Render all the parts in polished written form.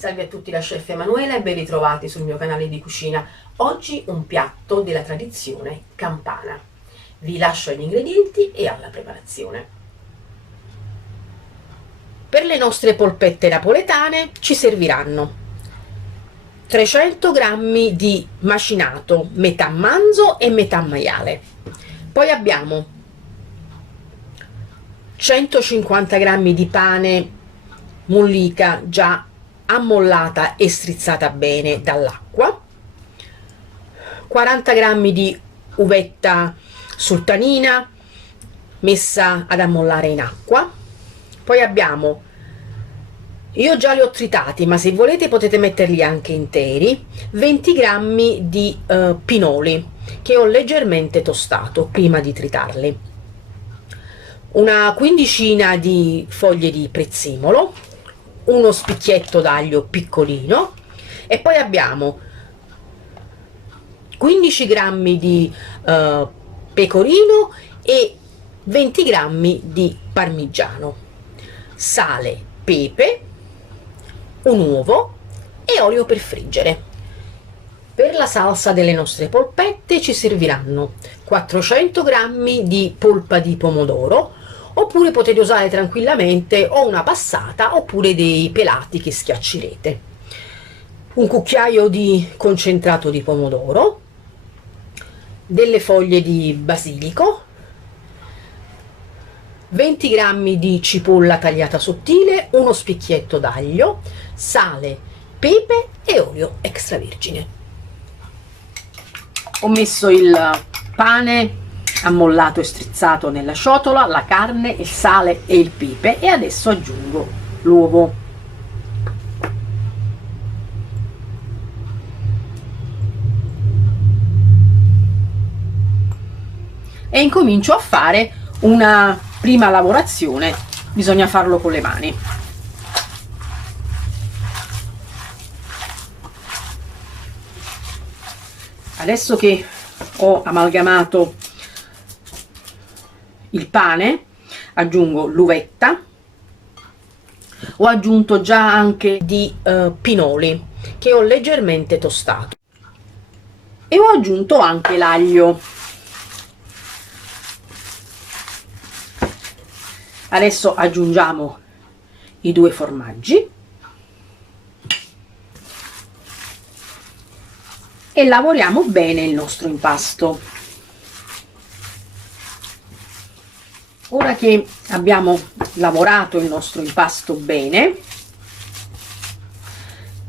Salve a tutti, la chef Emanuela e ben ritrovati sul mio canale di cucina. Oggi un piatto della tradizione campana. Vi lascio agli ingredienti e alla preparazione. Per le nostre polpette napoletane ci serviranno 300 g di macinato, metà manzo e metà maiale. Poi abbiamo 150 g di pane mollica già ammollata e strizzata bene dall'acqua, 40 g di uvetta sultanina messa ad ammollare in acqua. Poi abbiamo, io già li ho tritati, ma se volete potete metterli anche interi, 20 g di pinoli che ho leggermente tostato prima di tritarli, una quindicina di foglie di prezzemolo, uno spicchietto d'aglio piccolino, e poi abbiamo 15 g di pecorino e 20 g di parmigiano, sale, pepe, un uovo e olio per friggere. Per la salsa delle nostre polpette ci serviranno 400 g di polpa di pomodoro, oppure potete usare tranquillamente o una passata oppure dei pelati che schiaccerete, un cucchiaio di concentrato di pomodoro, delle foglie di basilico, 20 g di cipolla tagliata sottile, uno spicchietto d'aglio, sale, pepe e olio extravergine. Ho messo il pane ammollato e strizzato nella ciotola, la carne, il sale e il pepe, e adesso aggiungo l'uovo. E incomincio a fare una prima lavorazione. Bisogna farlo con le mani. Adesso che ho amalgamato il pane, aggiungo l'uvetta. Ho aggiunto già anche di pinoli che ho leggermente tostato, e ho aggiunto anche l'aglio. Adesso aggiungiamo i due formaggi e lavoriamo bene il nostro impasto. Ora che abbiamo lavorato il nostro impasto bene,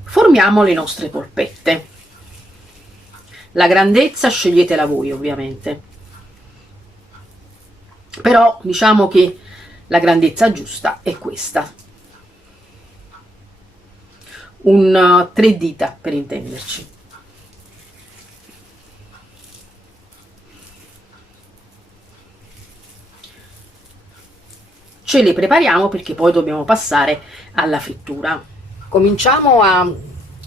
formiamo le nostre polpette. La grandezza sceglietela voi, ovviamente, però diciamo che la grandezza giusta è questa, un 3 dita per intenderci. Ce le prepariamo perché poi dobbiamo passare alla frittura. Cominciamo a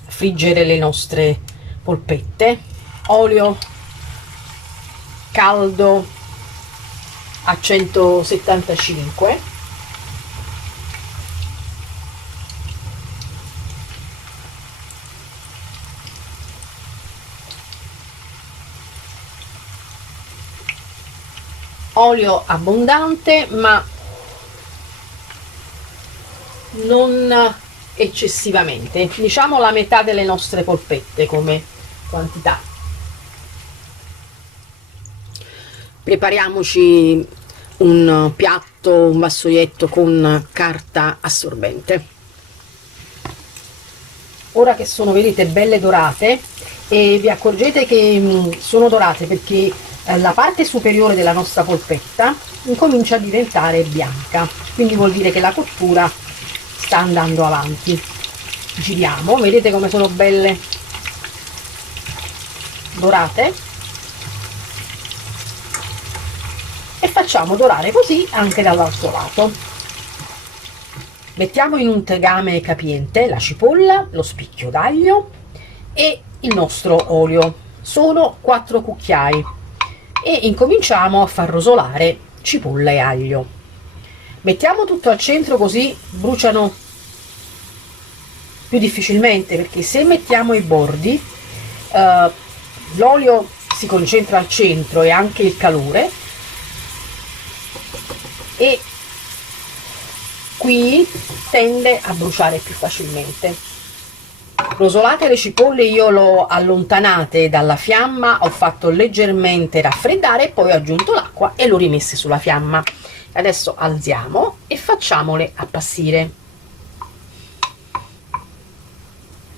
friggere le nostre polpette. Olio caldo a 175, olio abbondante ma non eccessivamente, diciamo la metà delle nostre polpette come quantità. Prepariamoci un piatto, un vassoietto con carta assorbente. Ora che sono, vedete, belle dorate, e vi accorgete che sono dorate perché la parte superiore della nostra polpetta incomincia a diventare bianca, quindi vuol dire che la cottura sta andando avanti. Giriamo, vedete come sono belle dorate, e facciamo dorare così anche dall'altro lato. Mettiamo in un tegame capiente la cipolla, lo spicchio d'aglio e il nostro olio, sono 4 cucchiai, e incominciamo a far rosolare cipolla e aglio. Mettiamo tutto al centro così bruciano più difficilmente, perché se mettiamo i bordi l'olio si concentra al centro e anche il calore, e qui tende a bruciare più facilmente. Rosolate le cipolle io l'ho allontanate dalla fiamma, ho fatto leggermente raffreddare, poi ho aggiunto l'acqua e l'ho rimesse sulla fiamma. Adesso alziamo e facciamole appassire.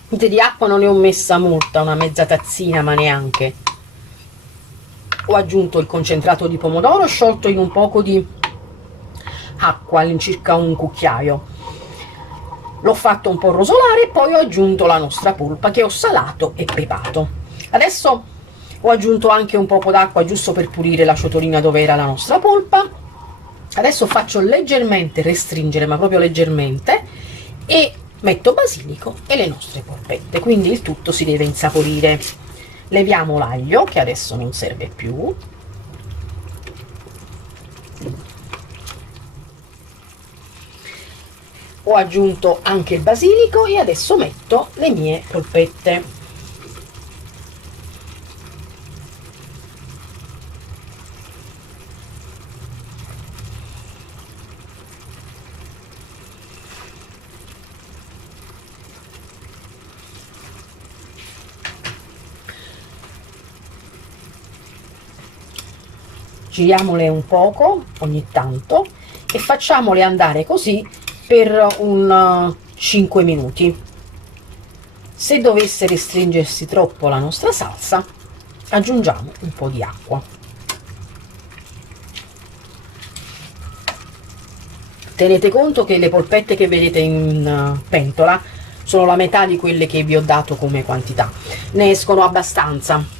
Di acqua non ne ho messa molta, una mezza tazzina, ma neanche. Ho aggiunto il concentrato di pomodoro sciolto in un poco di acqua, all'incirca un cucchiaio. L'ho fatto un po' rosolare, poi ho aggiunto la nostra polpa che ho salato e pepato. Adesso ho aggiunto anche un poco d'acqua giusto per pulire la ciotolina dove era la nostra polpa. Adesso faccio leggermente restringere, ma proprio leggermente, e metto basilico e le nostre polpette, quindi il tutto si deve insaporire. Leviamo l'aglio che adesso non serve più. Ho aggiunto anche il basilico e adesso metto le mie polpette. Giriamole un poco ogni tanto e facciamole andare così per un 5 minuti. Se dovesse restringersi troppo la nostra salsa, aggiungiamo un po' di acqua. Tenete conto che le polpette che vedete in pentola sono la metà di quelle che vi ho dato come quantità, ne escono abbastanza,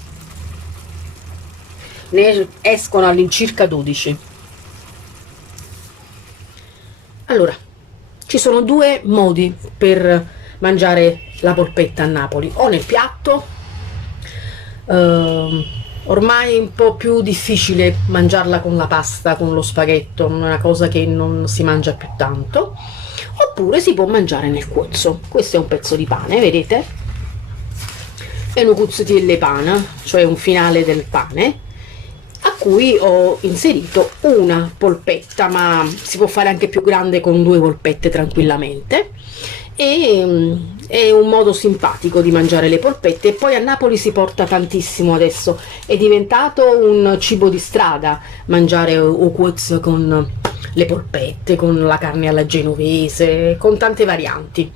ne escono all'incirca 12. Allora, ci sono due modi per mangiare la polpetta a Napoli: o nel piatto, ormai è un po' più difficile mangiarla con la pasta, con lo spaghetto, è una cosa che non si mangia più tanto, oppure si può mangiare nel cuozzo. Questo è un pezzo di pane, vedete? È un cuzzitielle pana, cioè un finale del pane, a cui ho inserito una polpetta, ma si può fare anche più grande con 2 polpette tranquillamente, e è un modo simpatico di mangiare le polpette. E poi a Napoli si porta tantissimo adesso, è diventato un cibo di strada mangiare uquoz con le polpette, con la carne alla genovese, con tante varianti.